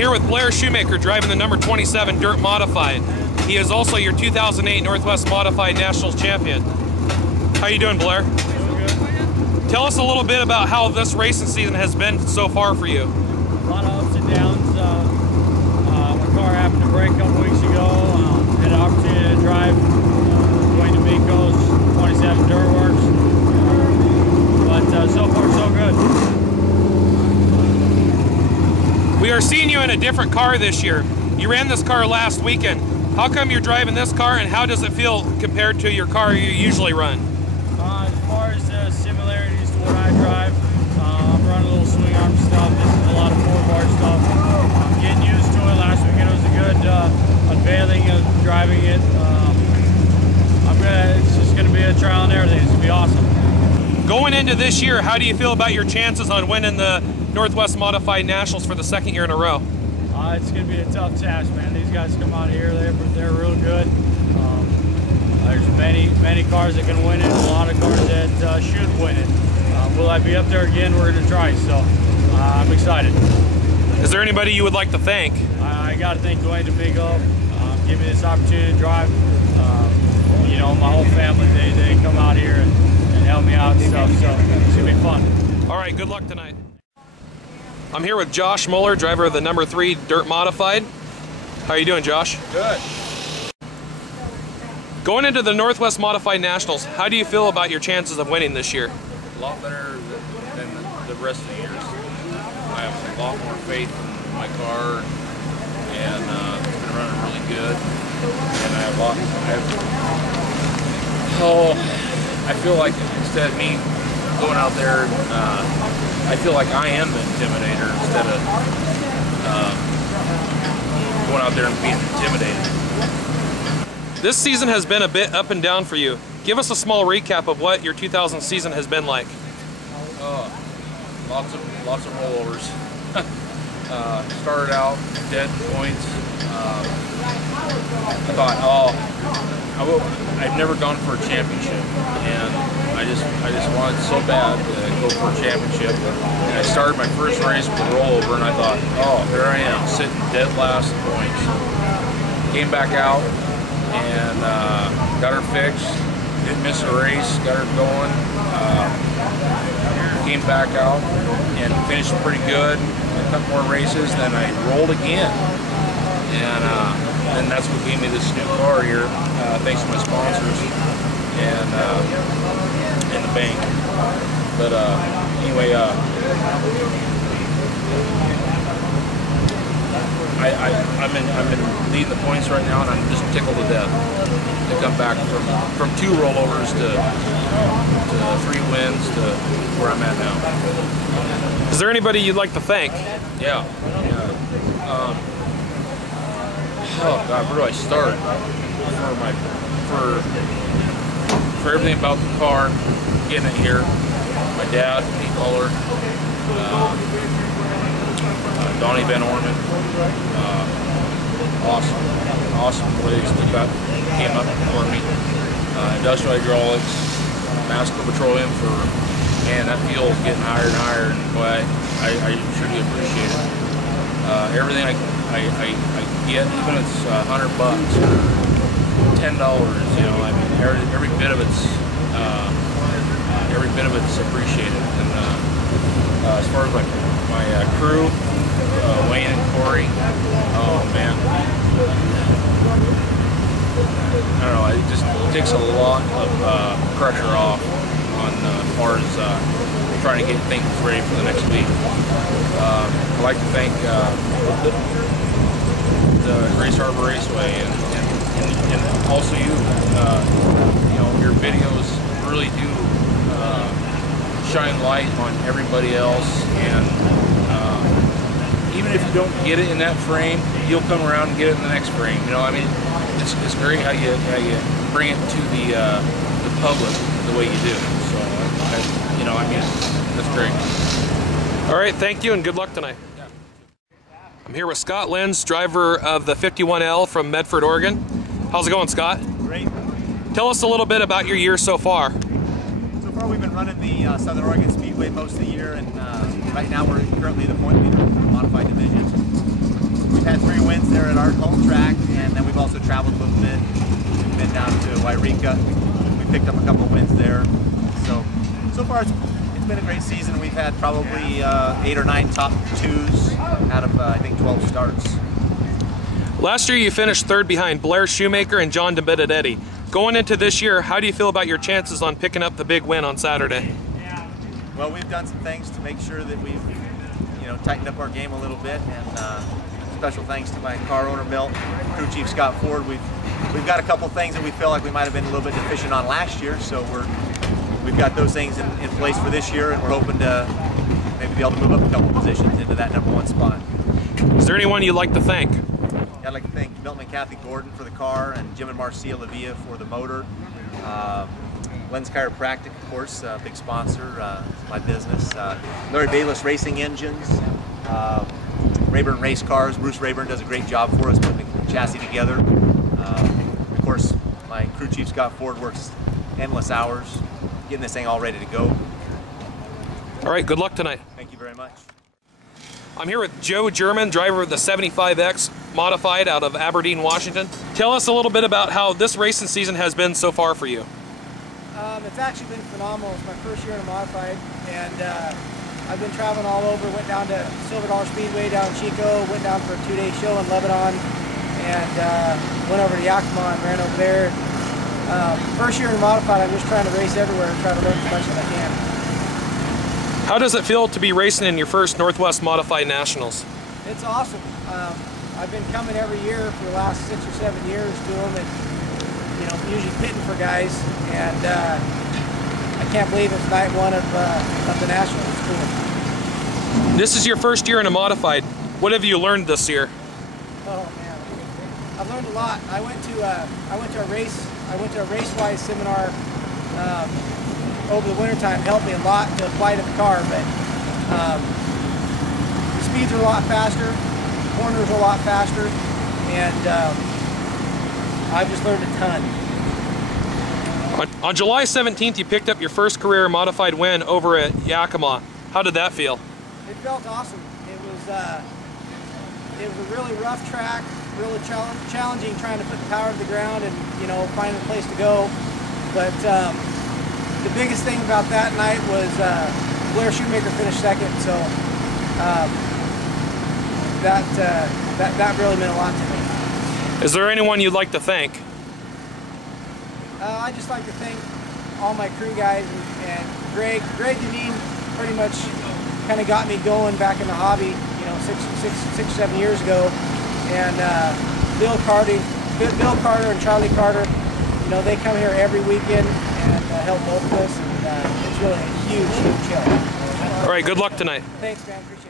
here with Blair Shoemaker driving the number 27 Dirt Modified. He is also your 2008 Northwest Modified Nationals champion. How you doing, Blair? Doing good. Tell us a little bit about how this racing season has been so far for you. A lot of ups and downs. My car happened to break a couple weeks ago. Had an opportunity to drive Dwayne D'Amico's 27 Dirt Works. But so far, so good. We are seeing you in a different car this year. You ran this car last weekend. How come you're driving this car, and how does it feel compared to your car you usually run? As far as similarities to what I drive, I'm running a little swing arm stuff. This is a lot of 4-bar stuff. I'm getting used to it. Last weekend it was a good unveiling of driving it. It's just going to be a trial and everything. It's going to be awesome. Going into this year, how do you feel about your chances on winning the Northwest Modified Nationals for the second year in a row? It's going to be a tough task, man. These guys come out here, they're real good. There's many cars that can win it, a lot of cars that should win it. Will I be up there again? We're going to try, so I'm excited. Is there anybody you would like to thank? I got to thank Dwayne D'Amico. Give me this opportunity to drive. You know, my whole family, they come out here and help me out and stuff, so it's going to be fun. All right, good luck tonight. I'm here with Josh Muller, driver of the number 3 Dirt Modified. How are you doing, Josh? Good. Going into the Northwest Modified Nationals, how do you feel about your chances of winning this year? A lot better than the rest of the years. I have a lot more faith in my car, and it's been running really good. And I feel like instead of me going out there, I feel like I am the intimidator instead of going out there and being intimidated. This season has been a bit up and down for you. Give us a small recap of what your 2000 season has been like. Lots of rollovers. Started out dead points. I thought, I've never gone for a championship, and I just wanted so bad to go for a championship. And I started my first race with a rollover, and I thought, oh, here I am, sitting dead last in points. Came back out and got her fixed. Didn't miss a race, got her going. Came back out and finished pretty good. A couple more races, then I rolled again. And that's what gave me this new car here, thanks to my sponsors and the bank. But anyway, I'm in leading the points right now, and I'm just tickled to death to come back from 2 rollovers to 3 wins to where I'm at now. Is there anybody you'd like to thank? Yeah. Oh God, where do I start? For everything about the car, getting it here. My dad, Muller, Donnie Van Orman, awesome ways came up for me. Industrial Hydraulics, Master Petroleum for, man, that fuel's getting higher and higher, and boy, I sure do appreciate it. Everything I get, even if it's $100 or $10, you know, I mean, every bit of it's appreciated. And as far as my crew, Wayne and Corey, oh man, I don't know, it just takes a lot of pressure off on as far as trying to get things ready for the next week. I'd like to thank the Grace Harbor Raceway and also you. You know, your videos really do shine light on everybody else, and even if you don't get it in that frame, you'll come around and get it in the next frame. You know, I mean, it's great how you bring it to the public the way you do. So, you know, I mean, that's great. All right, thank you and good luck tonight. Yeah. I'm here with Scott Lenz, driver of the 51L from Medford, Oregon. How's it going, Scott? Great. Tell us a little bit about your year so far. So far we've been running the Southern Oregon Speedway most of the year, and right now we're currently the point leader for the modified division. We've had 3 wins there at our home track, and then we've also traveled a little bit. We've been down to Wairika. We picked up a couple of wins there. So far it's been a great season. We've had probably 8 or 9 top 2s out of I think 12 starts. Last year you finished 3rd behind Blair Shoemaker and John DeBenedetti. Going into this year, how do you feel about your chances on picking up the big win on Saturday? Well, we've done some things to make sure that we've tightened up our game a little bit, and special thanks to my car owner Milt, crew chief Scott Ford. We've got a couple things that we feel like we might have been a little bit deficient on last year, so we've got those things in place for this year, and we're hoping to maybe be able to move up a couple positions into that #1 spot. Is there anyone you'd like to thank? Yeah, I'd like to thank Milton and Kathy Gordon for the car, and Jim and Marcia Lavia for the motor. Lens Chiropractic, of course, big sponsor, my business. Larry Bayless Racing Engines, Rayburn Race Cars. Bruce Rayburn does a great job for us putting the chassis together. Of course, my crew chief Scott Ford works endless hours getting this thing all ready to go. All right, good luck tonight. Thank you very much. I'm here with Joe German, driver of the 75X Modified out of Aberdeen, Washington. Tell us a little bit about how this racing season has been so far for you. It's actually been phenomenal. It's my first year in a Modified, and I've been traveling all over. Went down to Silver Dollar Speedway down in Chico, went down for a 2-day show in Lebanon, and went over to Yakima and ran over there. First year in a Modified, I'm just trying to race everywhere and try to learn as much as I can. How does it feel to be racing in your first Northwest Modified Nationals? It's awesome. I've been coming every year for the last 6 or 7 years to them, and usually pitting for guys, and I can't believe it's night 1 of the Nationals. It's cool. This is your first year in a Modified. What have you learned this year? Oh man, I've learned a lot. I went to a Raceway seminar over the wintertime. Helped me a lot to apply to the car, but the speeds are a lot faster, corners are a lot faster, and I've just learned a ton. On July 17th, you picked up your first career Modified win over at Yakima. How did that feel? It felt awesome. It was a really rough track, really challenging trying to put the power to the ground and find a place to go. But the biggest thing about that night was Blair Shoemaker finished 2nd, so that really meant a lot to me. Is there anyone you'd like to thank? I'd just like to thank all my crew guys and Greg Deneen pretty much kind of got me going back in the hobby, 6 or 7 years ago, and Bill Carter and Charlie Carter, they come here every weekend and help both of us, and it's really a huge help. All right, good luck tonight. Thanks, man. Appreciate it.